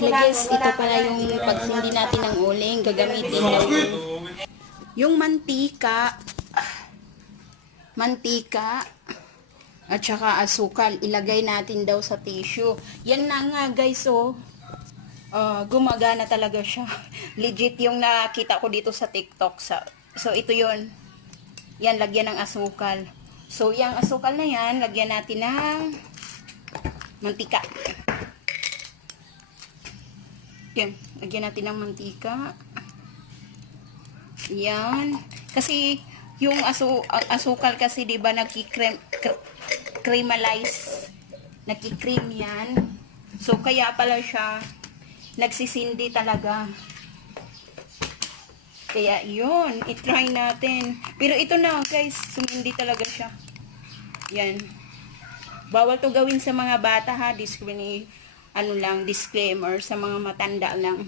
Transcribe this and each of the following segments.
Guys, ito pala yung pagsindi natin ng uling. Gagamitin natin yung mantika, at saka asukal. Ilagay natin daw sa tissue. Yan na nga guys, oh. Gumagana talaga siya. Legit yung nakita ko dito sa TikTok. So ito yun. Yan, lagyan ng asukal. So yung asukal na yan, lagyan natin ng mantika. Yan, lagyan natin ng mantika. Yan. Kasi yung asukal kasi 'di ba nagki-creamalize. Nagki-cream yan. So kaya pala siya nagsisindi talaga. Kaya yun, i-try natin. Pero ito na guys, sumindi talaga siya. Yan. Bawal to gawin sa mga bata ha, disclaimer sa mga matanda lang.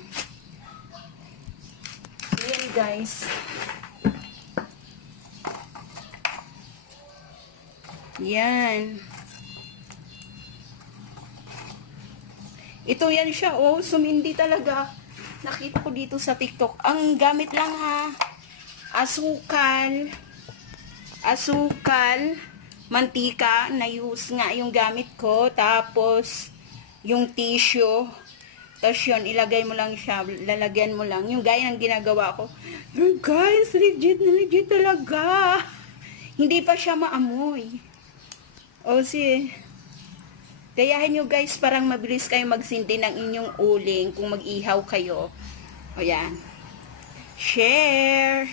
Yan guys. Yan. Ito yan siya, oh, sumindi talaga. Nakita ko dito sa TikTok. Ang gamit lang ha, asukal, mantika, na-use nga yung gamit ko, tapos yung tissue, tapos yun, ilagay mo lang siya, lalagyan mo lang, yung gaya ng ginagawa ko. Guys, legit na legit talaga. Hindi pa siya maamoy. O si, gayahin nyo guys, parang mabilis kayo magsindi ng inyong uling kung mag-ihaw kayo. O yan. Share!